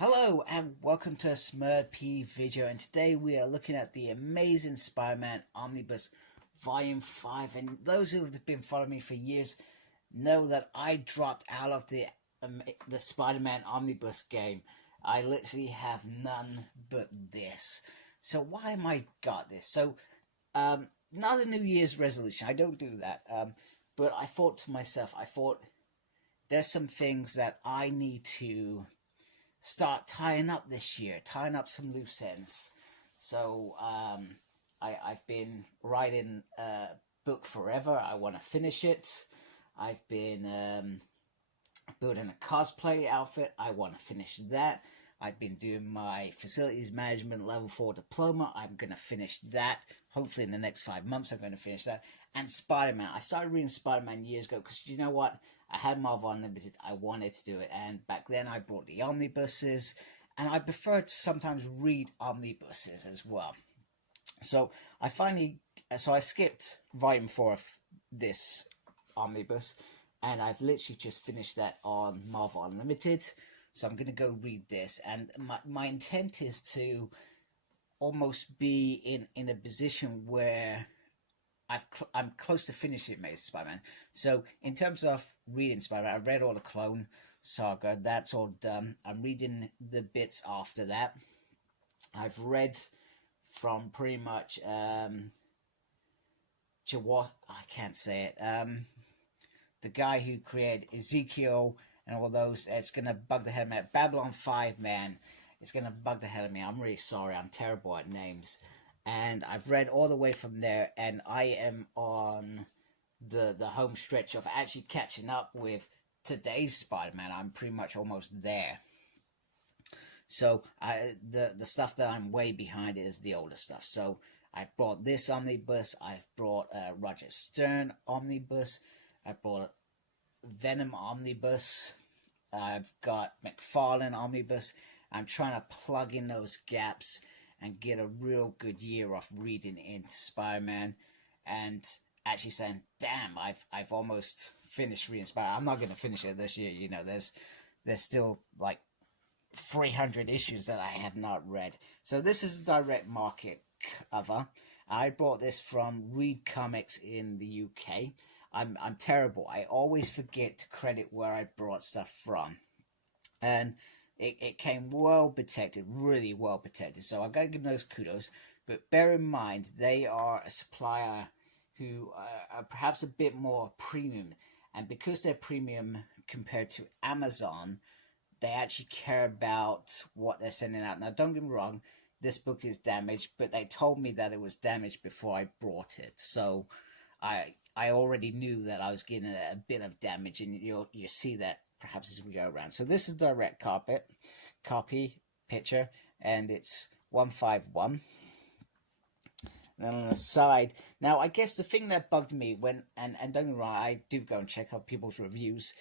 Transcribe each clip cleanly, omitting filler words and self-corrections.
Hello and welcome to a Smurd video, and today we are looking at the Amazing Spider-Man Omnibus Volume 5. And those who have been following me for years know that I dropped out of the Spider-Man Omnibus game. I literally have none but this. So why am I got this? So not a New Year's resolution, I don't do that. But I thought to myself, there's some things that I need to start tying up this year, tying up some loose ends. So I've been writing a book forever. I want to finish it. I've been building a cosplay outfit. I want to finish that. I've been doing my facilities management level 4 diploma. I'm going to finish that. Hopefully in the next 5 months I'm going to finish that. And Spider-Man. I started reading Spider-Man years ago because you know what? I had Marvel Unlimited. I wanted to do it. And back then I brought the omnibuses. And I prefer to sometimes read omnibuses as well. So I skipped volume 4 of this omnibus. And I've literally just finished that on Marvel Unlimited. So I'm going to go read this. And my intent is to almost be in a position where I'm close to finishing Amazing Spider-Man. So in terms of reading Spider-Man, I've read all the Clone Saga. That's all done. I'm reading the bits after that. I've read from pretty much I can't say it. The guy who created Ezekiel and all those. It's gonna bug the hell out of me. Babylon 5, man. It's gonna bug the hell out of me. I'm really sorry. I'm terrible at names. And I've read all the way from there, and I am on the home stretch of actually catching up with today's Spider-Man. I'm pretty much almost there. So the stuff that I'm way behind is the older stuff. So I've brought this omnibus. I've brought Roger Stern omnibus. I brought Venom omnibus. I've got McFarlane omnibus. I'm trying to plug in those gaps and get a real good year of reading into Spider-Man, and actually saying, damn, I've almost finished reading Spider-Man. I'm not going to finish it this year. You know, there's still like 300 issues that I have not read. So this is a direct market cover. I bought this from Read Comics in the UK. I'm terrible. I always forget to credit where I brought stuff from. And it came well protected, really well protected. So I've got to give them those kudos. But bear in mind, they are a supplier who are perhaps a bit more premium. And because they're premium compared to Amazon, they actually care about what they're sending out. Now, don't get me wrong, this book is damaged, but they told me that it was damaged before I brought it. So I already knew that I was getting a bit of damage, and you'll see that perhaps as we go around. So this is direct copy picture, and it's 151. And then on the side, now I guess the thing that bugged me when, and don't get me wrong, I do go and check out people's reviews,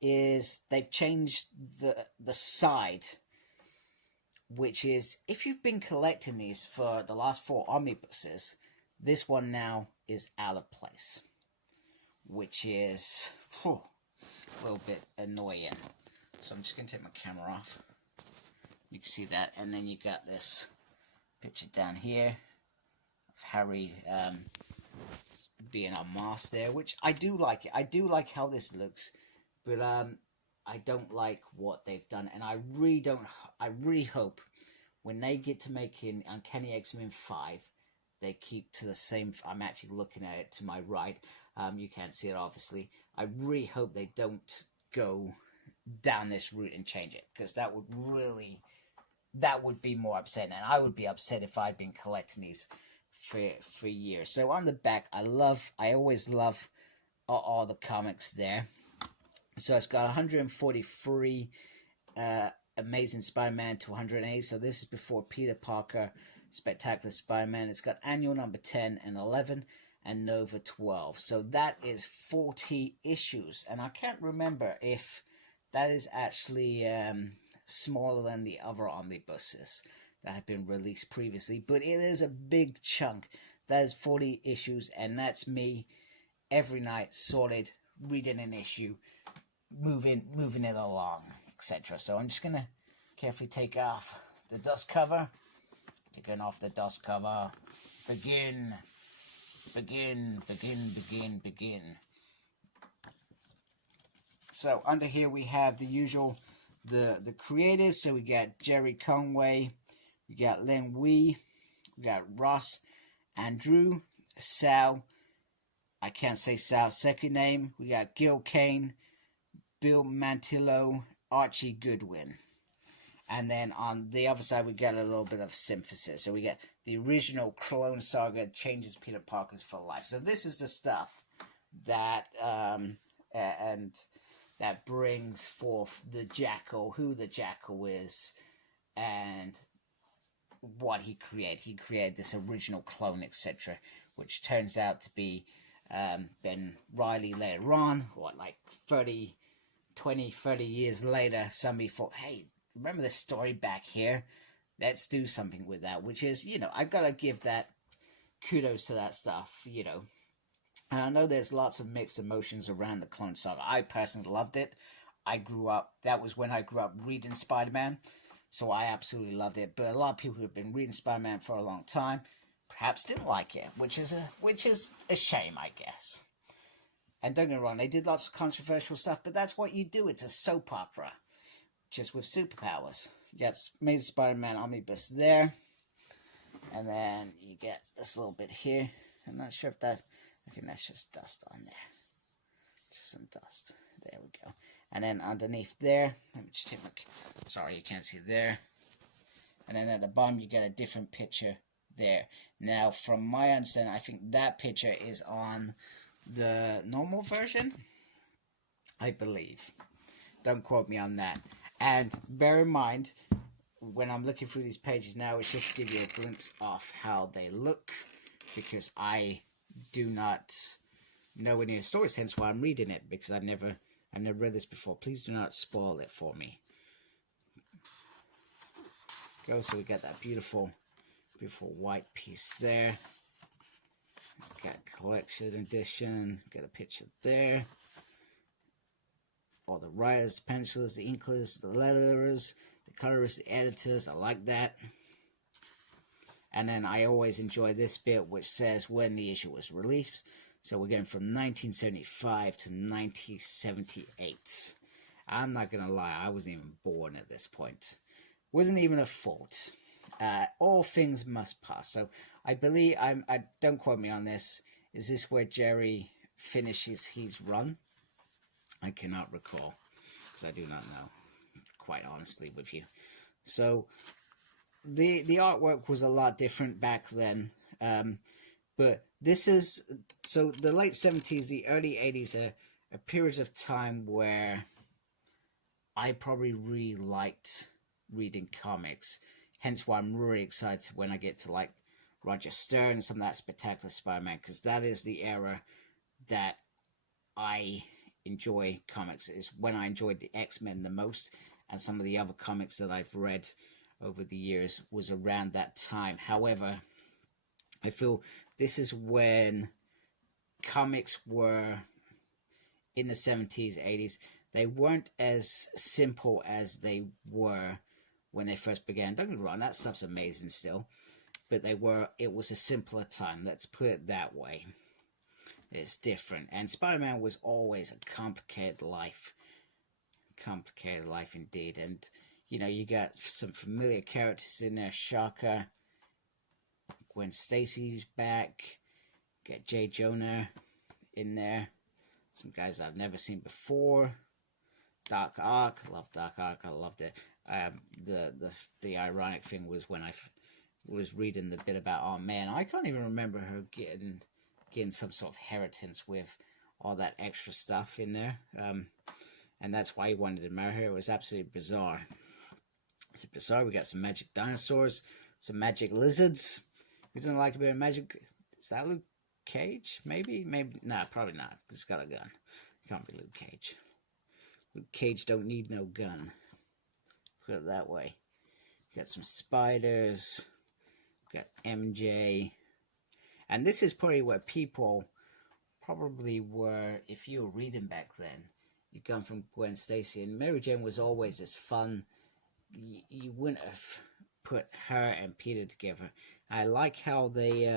is they've changed the side, which is, if you've been collecting these for the last 4 omnibuses, this one now is out of place, which is a little bit annoying. So I'm just going to take my camera off. You can see that. And then you got this picture down here of Harry being unmasked there, which I do like it. I do like how this looks, but I don't like what they've done. And I really hope when they get to making Uncanny X-Men 5, they keep to the same. I'm actually looking at it to my right. You can't see it, obviously. I really hope they don't go down this route and change it, because that would be more upsetting, and I would be upset if I'd been collecting these for years. So on the back, I always love all the comics there. So it's got 143 Amazing Spider-Man to 108. So this is before Peter Parker Spectacular Spider-Man. It's got annual number 10 and 11 and Nova 12. So that is 40 issues. And I can't remember if that is actually smaller than the other omnibuses that have been released previously. But it is a big chunk. That is 40 issues, and that's me every night, solid, reading an issue, moving it along, etc. So I'm just going to Carefully take off the dust cover. Taking off the dust cover. Begin. Begin, begin, begin, begin. So under here we have the usual, the creators. So we got Jerry Conway, we got Len Wee, we got Ross Andrew, Sal, I can't say Sal's second name. We got Gil Kane, Bill Mantillo, Archie Goodwin. And then on the other side, we get a little bit of synthesis. So we get the original Clone Saga changes Peter Parker's for life. So this is the stuff that and that brings forth the Jackal, who the Jackal is, and what he created. He created this original clone, etc., which turns out to be Ben Reilly later on, like 30 years later. Somebody thought, hey, remember this story back here? Let's do something with that, which is, I've got to give that kudos to that stuff, And I know there's lots of mixed emotions around the Clone Saga. I personally loved it. That was when I grew up reading Spider-Man, so I absolutely loved it. But a lot of people who have been reading Spider-Man for a long time perhaps didn't like it, which is a shame, I guess. And don't get me wrong, they did lots of controversial stuff, but that's what you do. It's a soap opera, just with superpowers. You got Amazing Spider-Man Omnibus there, and then you get this little bit here. I'm not sure if that, I think that's just dust on there. Just some dust. There we go. And then underneath there, let me just take a look. Sorry, you can't see there. And then at the bottom, you get a different picture there. Now, from my understanding, I think that picture is on the normal version, I believe. Don't quote me on that. And bear in mind, when I'm looking through these pages now, it's just to give you a glimpse of how they look, because I do not know any of the stories, hence why I'm reading it, because I've never read this before. Please do not spoil it for me. So we got that beautiful white piece there. Got collection edition. Got a picture there. All the writers, the pencilers, the inklers, the letterers, the colorists, the editors. I like that. And then I always enjoy this bit, which says when the issue was released. So we're going from 1975 to 1978. I'm not going to lie, I wasn't even born at this point. Wasn't even a thought. All things must pass. So I believe, I don't quote me on this, is this where Jerry finishes his run? I cannot recall, because I do not know, quite honestly with you. So the artwork was a lot different back then. But this is, so the late 70s, the early 80s are a period of time where I probably really liked reading comics. Hence why I'm really excited when I get to like Roger Stern and some of that Spectacular Spider-Man, because that is the era that I enjoy comics. Is when I enjoyed the X-Men the most, and some of the other comics that I've read over the years was around that time. However, I feel this is when comics were in the 70s, 80s. They weren't as simple as they were when they first began. Don't get me wrong, that stuff's amazing still. But it was a simpler time, let's put it that way. It's different. And Spider-Man was always a complicated life. Complicated life indeed. And, you got some familiar characters in there. Shocker. Gwen Stacy's back. Got J. Jonah in there. Some guys I've never seen before. Doc Ock. I love Doc Ock. I loved it. The ironic thing was when I was reading the bit about Aunt May, I can't even remember her getting some sort of inheritance with all that extra stuff in there. And that's why he wanted to marry her. It was absolutely bizarre. It's bizarre. We got some magic dinosaurs, some magic lizards. Who doesn't like a bit of magic? Is that Luke Cage? Maybe? Nah, probably not. He's got a gun. Can't be Luke Cage. Luke Cage don't need no gun. Put it that way. Got some spiders. Got MJ. And this is probably where people probably were, if you were reading back then, you'd gone from Gwen Stacy. And Mary Jane was always this fun, you wouldn't have put her and Peter together. I like how they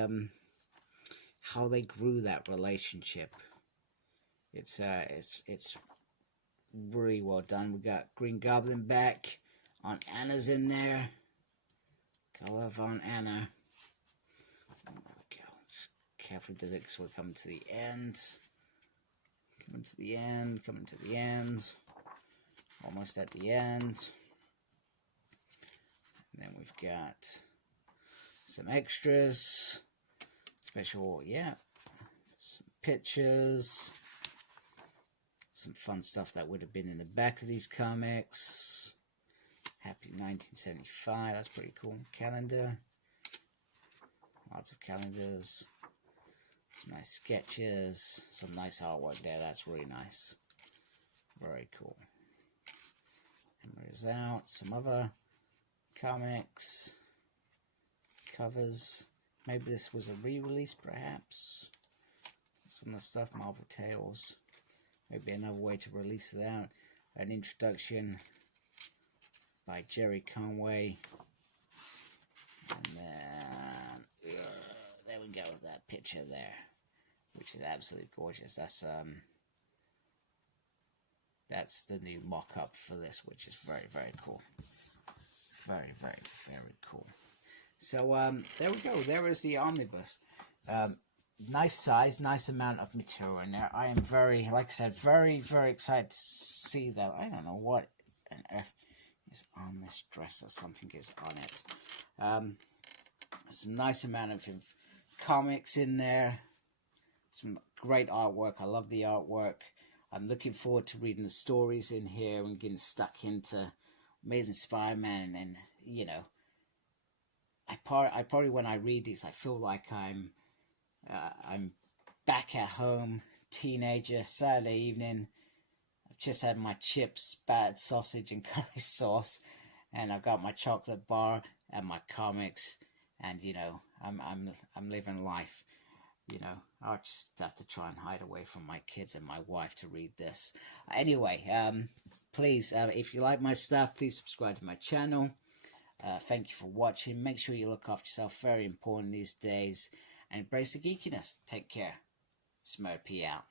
grew that relationship. It's really well done. We got Green Goblin back. Aunt Anna's in there. I love Aunt Anna. There we go. Carefully does it because we're coming to the end. Coming to the end. Coming to the end. Almost at the end. And then we've got some extras. Special, yeah. Some pictures. Some fun stuff that would have been in the back of these comics. Happy 1975. That's pretty cool. Calendar. Lots of calendars. Some nice sketches. Some nice artwork there. That's really nice. Very cool. Henry's out. Some other comics. Covers. Maybe this was a re-release, perhaps. Some of the stuff. Marvel Tales. Maybe another way to release it out. An introduction by Jerry Conway. And then, there we go, that picture there, which is absolutely gorgeous. That's the new mock-up for this, which is very, very cool. Very, very, very cool. So, there we go. There is the Omnibus. Nice size, nice amount of material in there. I am very, like I said, very, very excited to see that. I don't know what on earth is on this dress or something is on it. Some nice amount of comics in there. Some great artwork. I love the artwork. I'm looking forward to reading the stories in here and getting stuck into Amazing Spider-Man. And, you know, I probably when I read these, I feel like I'm back at home, teenager, Saturday evening. I've just had my chips, battered sausage and curry sauce, and I've got my chocolate bar and my comics, and you know, I'm living life. You know, I'll just have to try and hide away from my kids and my wife to read this. Anyway, please, if you like my stuff, please subscribe to my channel. Thank you for watching. Make sure you look after yourself. Very important these days. And embrace the geekiness. Take care. Smurpy out.